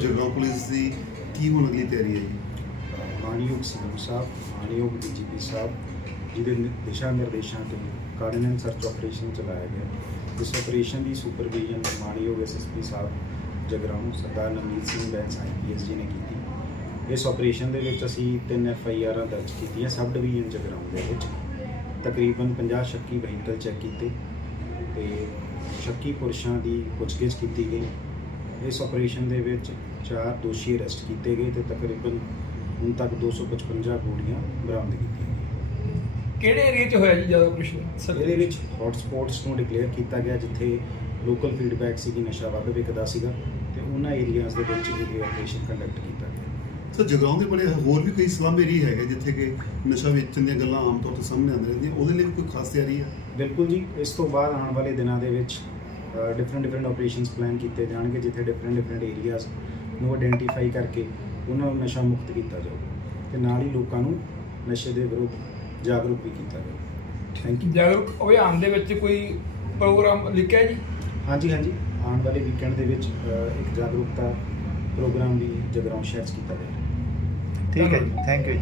Jagraon police ਦੀ ਕੀ ਹੁਣ ਅਗਲੀ ਤਿਆਰੀ ਹੈ ਜੀ? ਮਾਨਯੋਗ ਸੀਐਮ ਸਾਹਿਬ, ਮਾਨਯੋਗ ਡੀਜੀਪੀ ਸਾਹਿਬ, ਜਿਹਦੇ ਨਿ- ਦਿਸ਼ਾ ਨਿਰਦੇਸ਼ਾਂ ਤੇ ਕਾਰਡੀਨਲ ਸਰਚ ਆਪਰੇਸ਼ਨ ਚਲਾਇਆ ਗਿਆ। ਇਸ ਆਪਰੇਸ਼ਨ ਦੀ ਸੁਪਰਵੀਜ਼ਨ ਮਾਨਯੋਗ ਐਸਐਸਪੀ ਸਾਹਿਬ ਜਗਰਾਉਂ, ਸਰਦਾਰ ਨਵਨੀਤ ਸਿੰਘ ਬੈਂਸ ਆਈਪੀਐਸ ਜੀ ਨੇ ਕੀਤੀ। ਇਸ ਆਪਰੇਸ਼ਨ ਦੇ ਵਿੱਚ ਅਸੀਂ ਤਿੰਨ ਐਫ ਆਈ ਆਰਾਂ ਦਰਜ ਕੀਤੀਆਂ, ਸਬ ਡਿਵੀਜ਼ਨ ਜਗਰਾਉਂ ਦੇ ਵਿੱਚ। ਤਕਰੀਬਨ 50 ਸ਼ੱਕੀ ਵਹੀਕਲ ਚੈੱਕ ਕੀਤੇ ਤੇ ਸ਼ੱਕੀ ਪੁਰਸ਼ਾਂ ਦੀ ਪੁੱਛਗਿੱਛ ਕੀਤੀ ਗਈ। ਇਸ ਆਪਰੇਸ਼ਨ ਦੇ ਵਿੱਚ ਚਾਰ ਦੋਸ਼ੀ ਅਰੈਸਟ ਕੀਤੇ ਗਏ ਤੇ ਤਕਰੀਬਨ ਹੁਣ ਤੱਕ 255 ਗੋਲੀਆਂ ਬਰਾਮਦ ਕੀਤੀਆਂ ਗਈਆਂ। ਕਿਹੜੇ ਏਰੀਆ 'ਚ ਹੋਇਆ ਜੀ ਜ਼ਿਆਦਾ ਆਪਰੇਸ਼ਨ ਇਹਦੇ ਵਿੱਚ ਹੌਟ ਸਪੌਟਸ ਨੂੰ ਡਿਕਲੇਅਰ ਕੀਤਾ ਗਿਆ ਜਿੱਥੇ ਲੋਕਲ ਫੀਡਬੈਕ ਸੀ ਕਿ ਨਸ਼ਾ ਵੱਧ ਵਿਕਦਾ ਸੀਗਾ ਤੇ ਉਹਨਾਂ ਏਰੀਆਜ਼ ਦੇ ਵਿੱਚ ਇਹ ਆਪਰੇਸ਼ਨ ਕੰਡਕਟ ਕੀਤਾ ਗਿਆ। ਸਰ ਜਗਰਾਉਂ ਦੇ ਬੜੇ ਹੋਰ ਵੀ ਕਈ ਸਲਮ ਏਰੀਆ ਹੈਗੇ ਜਿੱਥੇ ਕਿ ਨਸ਼ਾ ਵੇਚਣ ਦੀਆਂ ਗੱਲਾਂ ਆਮ ਤੌਰ ਤੇ ਸਾਹਮਣੇ ਆਉਂਦੀਆਂ ਰਹਿੰਦੀਆਂ ਉਹਦੇ ਲਈ ਵੀ ਕੋਈ ਖਾਸ ਤਿਆਰੀ ਹੈ? ਬਿਲਕੁਲ ਜੀ ਇਸ ਤੋਂ ਬਾਅਦ ਆਉਣ ਵਾਲੇ ਦਿਨਾਂ ਦੇ ਵਿੱਚ ਡਿਫਰੈਂਟ ਡਿਫਰੈਂਟ ਆਪਰੇਸ਼ਨਸ ਪਲਾਨ ਕੀਤੇ ਜਾਣਗੇ ਜਿੱਥੇ ਡਿਫਰੈਂਟ ਡਿਫਰੈਂਟ ਏਰੀਆਜ਼ ਨੂੰ ਆਇਡੈਂਟੀਫਾਈ ਕਰਕੇ ਉਹਨਾਂ ਨੂੰ ਨਸ਼ਾ ਮੁਕਤ ਕੀਤਾ ਜਾਊਗਾ ਤੇ ਨਾਲ ਹੀ ਲੋਕਾਂ ਨੂੰ ਨਸ਼ੇ ਦੇ ਵਿਰੁੱਧ ਜਾਗਰੂਕ ਵੀ ਕੀਤਾ ਜਾਊਗਾ ਥੈਂਕ ਯੂ ਜਾਗਰੂਕ ਅਭਿਆਨ ਦੇ ਵਿੱਚ ਕੋਈ ਪ੍ਰੋਗਰਾਮ ਲਿਖਿਆ ਜੀ? ਹਾਂਜੀ ਹਾਂਜੀ। ਆਉਣ ਵਾਲੇ ਵੀਕਐਂਡ ਦੇ ਵਿੱਚ ਇੱਕ ਜਾਗਰੂਕਤਾ ਪ੍ਰੋਗਰਾਮ ਵੀ ਜਗਰਾਉਂ ਸ਼ਹਿਰ 'ਚ ਕੀਤਾ ਜਾਏਗਾ। ਠੀਕ ਹੈ ਜੀ। ਥੈਂਕ ਯੂ ਜੀ।